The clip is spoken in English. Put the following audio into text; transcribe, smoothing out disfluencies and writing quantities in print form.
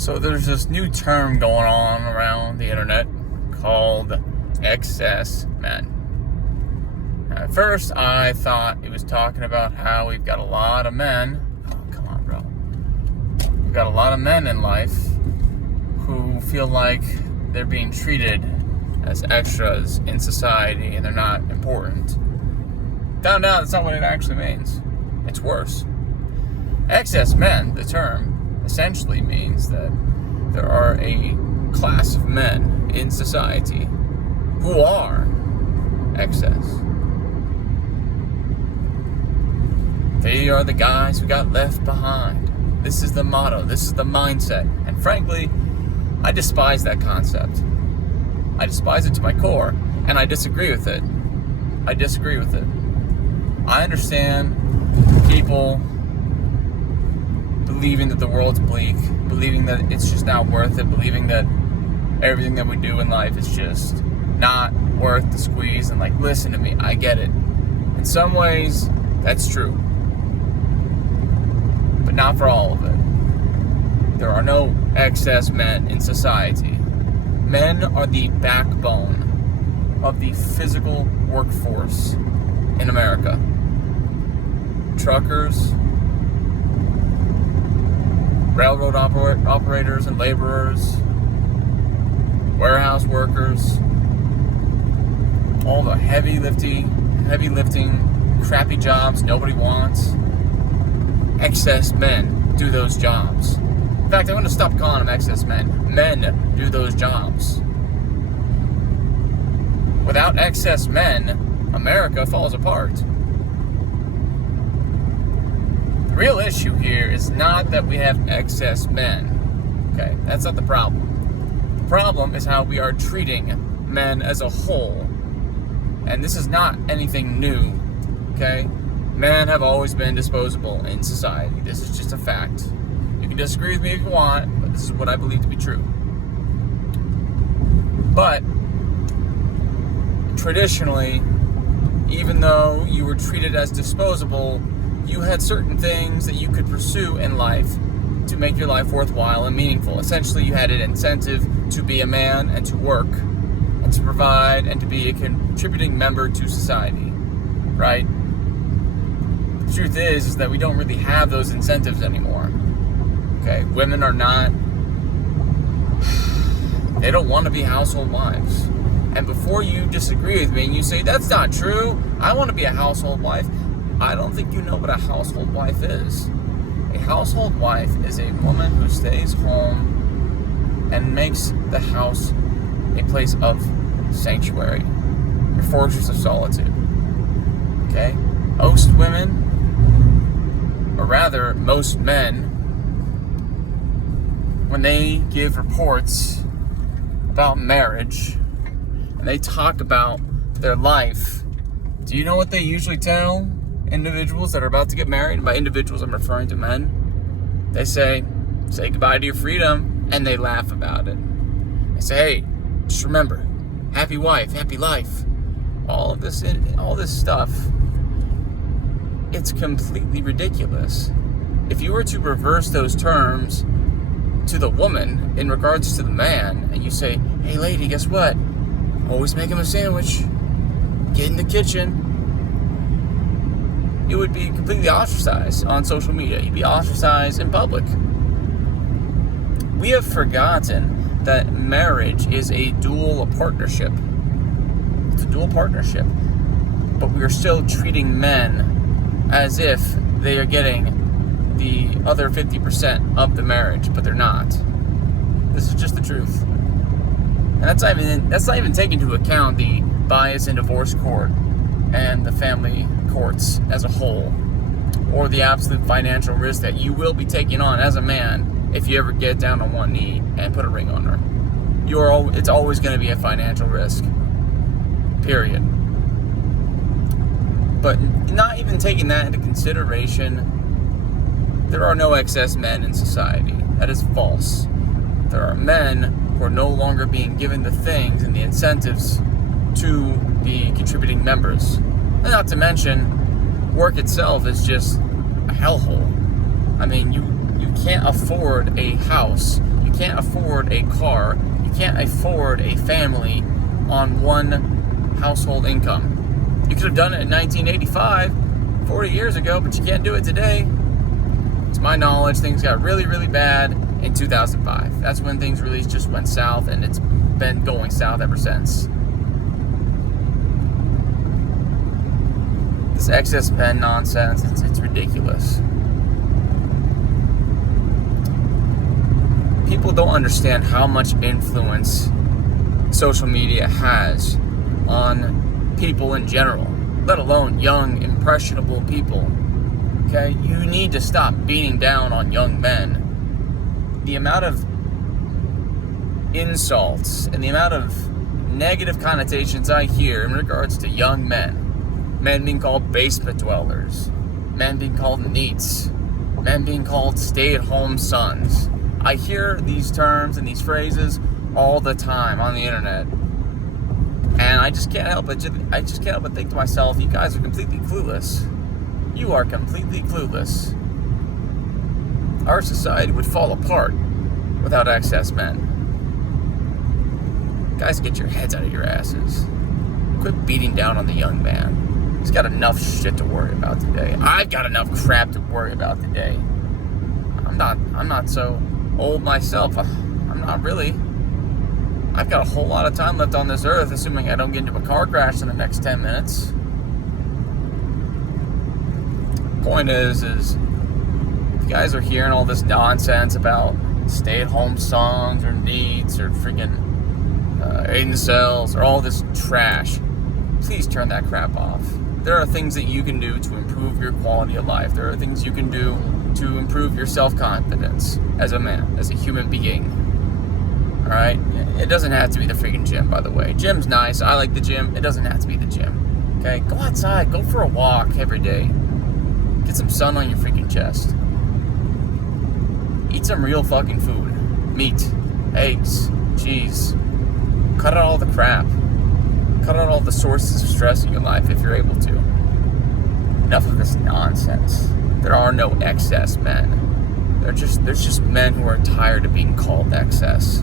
So there's this new term going on around the internet called excess men. At first, I thought it was talking about how we've got a lot of men. Oh, come on, bro. We've got a lot of men in life who feel like they're being treated as extras in society and they're not important. Found out that's not what it actually means. It's worse. Excess men, the term, essentially means that there are a class of men in society who are excess. They are the guys who got left behind. This is the motto. This is the mindset. And frankly, I despise that concept. I despise it to my core, and I disagree with it. I understand people believing that the world's bleak, believing that it's just not worth it, believing that everything that we do in life is just not worth the squeeze. And like, listen to me, I get it. In some ways, that's true. But not for all of it. There are no excess men in society. Men are the backbone of the physical workforce in America. Truckers, railroad operators and laborers, warehouse workers, all the heavy lifting, crappy jobs nobody wants. Excess men do those jobs. In fact, I'm going to stop calling them excess men. Men do those jobs. Without excess men, America falls apart. The real issue here is not that we have excess men. Okay, that's not the problem. The problem is how we are treating men as a whole. And this is not anything new. Okay? Men have always been disposable in society. This is just a fact. You can disagree with me if you want, but this is what I believe to be true. But traditionally, even though you were treated as disposable, you had certain things that you could pursue in life to make your life worthwhile and meaningful. Essentially, you had an incentive to be a man and to work and to provide and to be a contributing member to society, right? The truth is that we don't really have those incentives anymore. Okay, women are not, they don't want to be household wives. And before you disagree with me and you say, that's not true, I want to be a household wife, I don't think you know what a household wife is. A household wife is a woman who stays home and makes the house a place of sanctuary, a fortress of solitude. Okay? Most women, or rather, most men, when they give reports about marriage and they talk about their life, do you know what they usually tell individuals that are about to get married? And by individuals, I'm referring to men. They say goodbye to your freedom, and they laugh about it. They say, hey, just remember, happy wife, happy life. All this stuff, it's completely ridiculous. If you were to reverse those terms to the woman in regards to the man, and you say, hey lady, guess what? Always make him a sandwich. Get in the kitchen. You would be completely ostracized on social media. You'd be ostracized in public. We have forgotten that marriage is a dual partnership. It's a dual partnership. But we are still treating men as if they are getting the other 50% of the marriage, but they're not. This is just the truth. And that's not even taking into account the bias in divorce court and the family courts as a whole, or the absolute financial risk that you will be taking on as a man if you ever get down on one knee and put a ring on her. It's always going to be a financial risk. Period. But not even taking that into consideration, there are no excess men in society. That is false. There are men who are no longer being given the things and the incentives to be contributing members. And not to mention, work itself is just a hellhole. I mean, you can't afford a house. You can't afford a car. You can't afford a family on one household income. You could have done it in 1985, 40 years ago, but you can't do it today. To my knowledge, things got really, really bad in 2005. That's when things really just went south, and it's been going south ever since. This excess men nonsense, it's ridiculous. People don't understand how much influence social media has on people in general, let alone young, impressionable people. Okay? You need to stop beating down on young men. The amount of insults and the amount of negative connotations I hear in regards to young men being called basement dwellers, men being called neats, men being called stay-at-home sons. I hear these terms and these phrases all the time on the internet, and I just can't help but think to myself, you guys are completely clueless. You are completely clueless. Our society would fall apart without excess men. Guys, get your heads out of your asses. Quit beating down on the young man. He's got enough shit to worry about today. I've got enough crap to worry about today. I'm not so old myself. I'm not really. I've got a whole lot of time left on this earth, assuming I don't get into a car crash in the next 10 minutes. Point is you guys are hearing all this nonsense about stay-at-home sons or needs or freaking incels or all this trash. Please turn that crap off. There are things that you can do to improve your quality of life. There are things you can do to improve your self-confidence as a man, as a human being. Alright? It doesn't have to be the freaking gym, by the way. Gym's nice. I like the gym. It doesn't have to be the gym. Okay? Go outside. Go for a walk every day. Get some sun on your freaking chest. Eat some real fucking food. Meat. Eggs. Cheese. Cut out all the crap. Cut out all the sources of stress in your life if you're able to. Enough of this nonsense. There are no excess men. There's just men who are tired of being called excess.